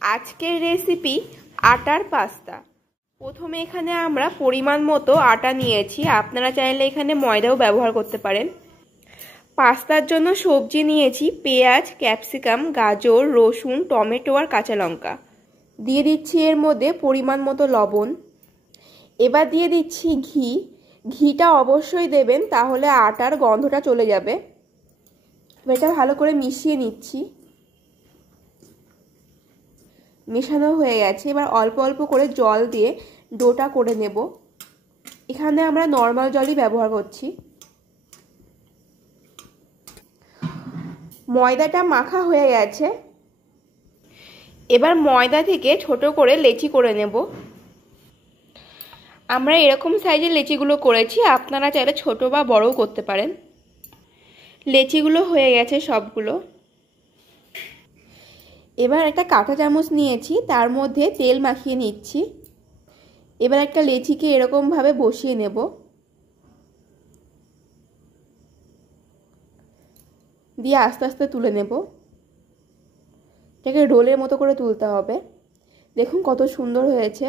আজকের রেসিপি আটার পাস্তা। প্রথমে এখানে আমরা পরিমাণ মতো আটা নিয়েছি, আপনারা চাইলে এখানে ময়দাও ব্যবহার করতে পারেন। পাস্তার জন্য সবজি নিয়েছি পেঁয়াজ, ক্যাপসিকাম, গাজর, রসুন, টমেটো আর কাঁচা লঙ্কা। দিয়ে দিচ্ছি এর মধ্যে পরিমাণ মতো লবণ। এবার দিয়ে দিচ্ছি ঘি। ঘিটা অবশ্যই দেবেন, তাহলে আটার গন্ধটা চলে যাবে। এটা ভালো করে মিশিয়ে নিচ্ছি। মেশানো হয়ে গেছে, এবার অল্প অল্প করে জল দিয়ে ডোটা করে নেব। এখানে আমরা নর্মাল জলই ব্যবহার করছি। ময়দাটা মাখা হয়ে গেছে, এবার ময়দা থেকে ছোট করে লেচি করে নেব। আমরা এরকম সাইজের লেচিগুলো করেছি, আপনারা চাইলে ছোট বা বড়ও করতে পারেন। লেচিগুলো হয়ে গেছে সবগুলো। এবার একটা কাঁটা চামচ নিয়েছি, তার মধ্যে তেল মাখিয়ে নিচ্ছি। এবার একটা লেচিকে এরকমভাবে বসিয়ে নেব। দিয়ে আস্তে আস্তে তুলে নেব। এটাকে রোলের মতো করে তুলতে হবে। দেখুন কত সুন্দর হয়েছে।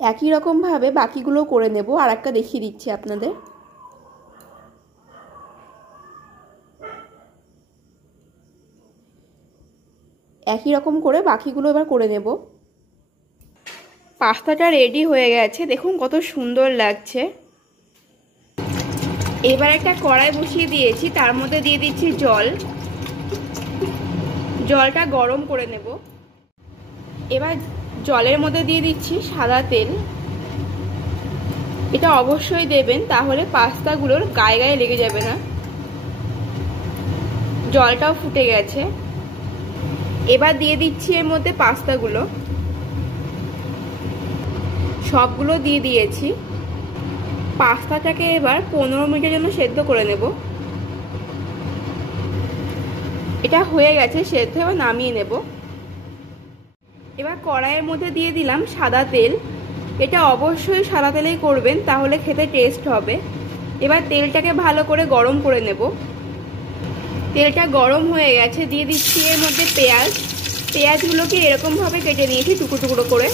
একই রকমভাবে বাকিগুলো করে নেব। আর একটা দেখিয়ে দিচ্ছি আপনাদের। একই রকম করে বাকিগুলো এবার করে নেব। পাস্তাটা রেডি হয়ে গেছে, দেখুন কত সুন্দর লাগছে। এবার একটা কড়াই বসিয়ে দিয়েছি, তার মধ্যে দিয়ে দিচ্ছি জল। জলটা গরম করে নেব। এবার জলের মধ্যে দিয়ে দিচ্ছি সাদা তেল। এটা অবশ্যই দেবেন, তাহলে পাস্তাগুলোর গায়ে গায়ে লেগে যাবে না। জলটাও ফুটে গেছে। এবার দিয়ে দিচ্ছি এর মধ্যে পাস্তাগুলো। সবগুলো দিয়ে দিয়েছি। পাস্তাটাকে এবার 15 মিনিটের জন্য সেদ্ধ করে নেব। এটা হয়ে গেছে সেদ্ধ, এবার নামিয়ে নেব। এবার কড়াইয়ের মধ্যে দিয়ে দিলাম সাদা তেল। এটা অবশ্যই সাদা তেলেই করবেন, তাহলে খেতে টেস্ট হবে। এবার তেলটাকে ভালো করে গরম করে নেব। তেলটা গরম হয়ে গেছে, দিয়ে দিচ্ছি এর মধ্যে পেঁয়াজ। পেঁয়াজগুলোকে এরকমভাবে কেটে নিয়েছি টুকরো টুকরো করে।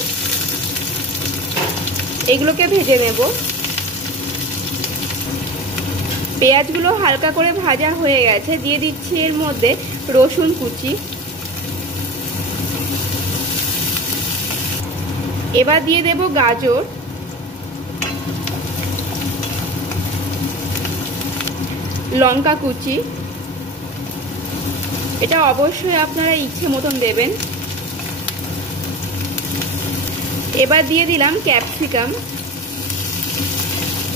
এগুলোকে ভেজে নেব। পেঁয়াজগুলো হালকা করে ভাজা হয়ে গেছে, দিয়ে দিচ্ছি এর মধ্যে রসুন কুচি। এবার দিয়ে দেব গাজর, লঙ্কা কুচি। এটা অবশ্যই আপনারা ইচ্ছে মতন দেবেন। এবার দিয়ে দিলাম ক্যাপসিকাম।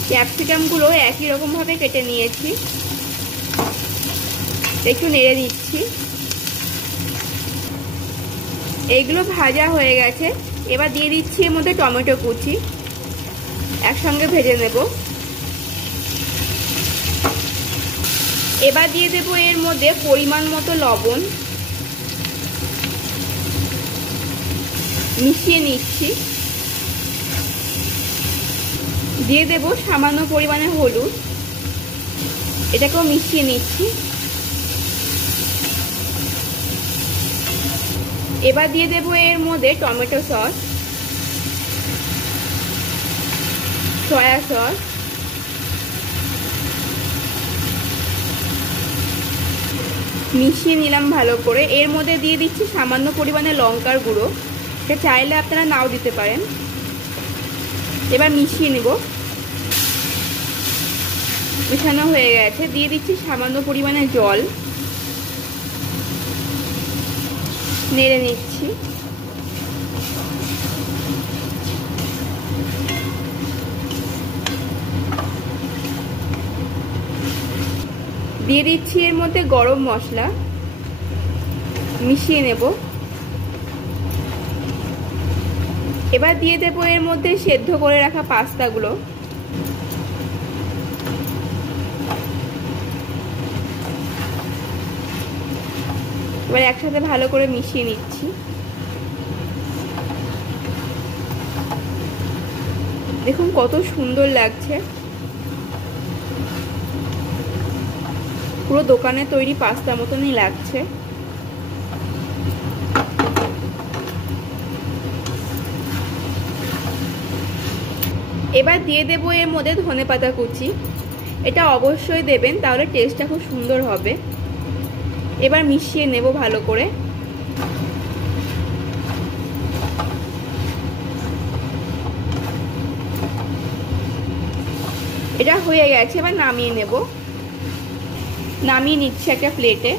ক্যাপসিকামগুলো একই রকমভাবে কেটে নিয়েছি। একটু নেড়ে দিচ্ছি। এইগুলো ভাজা হয়ে গেছে, এবার দিয়ে দিচ্ছি এর মধ্যে টমেটো কুচি। একসঙ্গে ভেজে নেব। এবার দিয়ে দেবো এর মধ্যে পরিমাণ মতো লবণ। মিশিয়ে নিচ্ছি। দিয়ে দেব সামান্য পরিমাণে হলুদ। এটাকেও মিশিয়ে নিচ্ছি। এবার দিয়ে দেব এর মধ্যে টমেটো সস, সয়া সস, মিশিয়ে নিলাম ভালো করে। এর মধ্যে দিয়ে দিচ্ছি সামান্য পরিমাণে লঙ্কার গুঁড়ো। এটা চাইলে আপনারা নাও দিতে পারেন। এবার মিশিয়ে নেব। মেশানো হয়ে গেছে, দিয়ে দিচ্ছি সামান্য পরিমাণে জল। নেড়ে নিচ্ছি। দিয়ে দিচ্ছি এর মধ্যে গরম মশলা। মিশিয়ে নেব। এবার দিয়ে দেব এর মধ্যে সেদ্ধ করে রাখা পাস্তাগুলো। এবার একসাথে ভালো করে মিশিয়ে নিচ্ছি। দেখুন কত সুন্দর লাগছে। পুরো দোকানে তৈরি পাস্তা মতনই লাগছে। এবার দিয়ে দেব এর মধ্যে ধনেপাতা কুচি। এটা অবশ্যই দেবেন, তাহলে টেস্টটা খুব সুন্দর হবে। এবার মিশিয়ে নেব ভালো করে। এটা হয়ে গেছে, এবার নামিয়ে নেব। নামিয়ে নিচ্ছি একটা প্লেটে।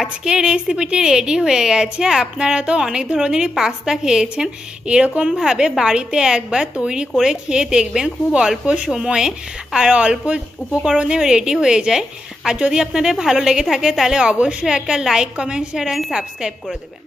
আজকের রেসিপিটি রেডি হয়ে গেছে। আপনারা তো অনেক ধরনেরই পাস্তা খেয়েছেন, এরকমভাবে বাড়িতে একবার তৈরি করে খেয়ে দেখবেন, খুব অল্প সময়ে আর অল্প উপকরণে রেডি হয়ে যায়। আর যদি আপনাদের ভালো লেগে থাকে তাহলে অবশ্যই একটা like, comment, share and subscribe করে দেবেন।